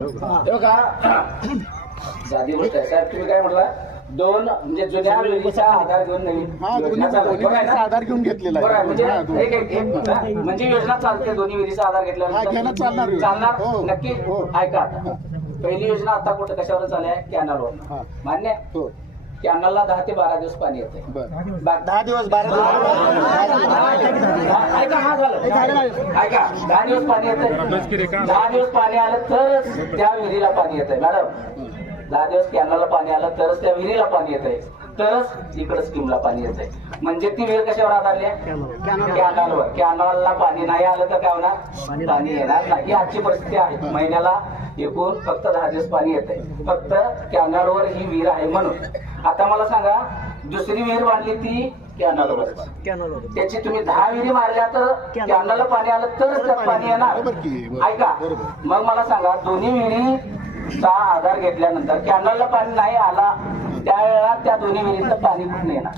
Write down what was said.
का साधी गोष्ट आहे साहेब. तुम्ही काय म्हटला दोन म्हणजे जुन्या विहिरीचा आधार घेऊन नवीन योजना चालू आहे. बरं आहे ना? आधार घेऊन घेतलेला बरं आहे. म्हणजे आहे. एक म्हणजे योजना चालते दोन्ही विहिरीचा आधार घेतल्यानंतर चालणार हो. नक्की. ऐका आता पहिली योजना आता कुठं कशावर चालू आहे कॅनलवर मान्य हो. कॅनलला 10 ते 12 दिवस पाणी येते. 10 दिवस 12 ऐका हा झालं ऐका 10 दिवस पाणी येते. 10 दिवस पाणी आलं तरच त्या विहिरीला पाणी येतंय मॅडम. 10 दिवस कॅनलला पाणी आलं तरच त्या विहिरीला पाणी येतंय तरच इकडे स्कीमला पाणी येतंय. म्हणजे ती विहीर कशावर आधारली आहे कॅनलवर. कॅनलला पाणी नाही आलं तर काय होणार पाणी येणार नाही. ही आजची परिस्थिती आहे. महिन्याला एकूण फक्त 10 दिवस पाणी येतंय फक्त कॅनलवर ही विहीर आहे म्हणून. आता मला सांगा दुसरी विहीर बांधली ती कॅनलवर त्याची तुम्ही 10 विहिरी मारल्या तर कॅनलला पाणी आलं तरच त्यात पाणी येणार. ऐका मग मला सांगा दोन्ही विहिरीचा आधार घेतल्यानंतर कॅनलला पाणी नाही आला त्यावेळेला त्या दोन्ही विहिरीचं पाणी कुठून येणार.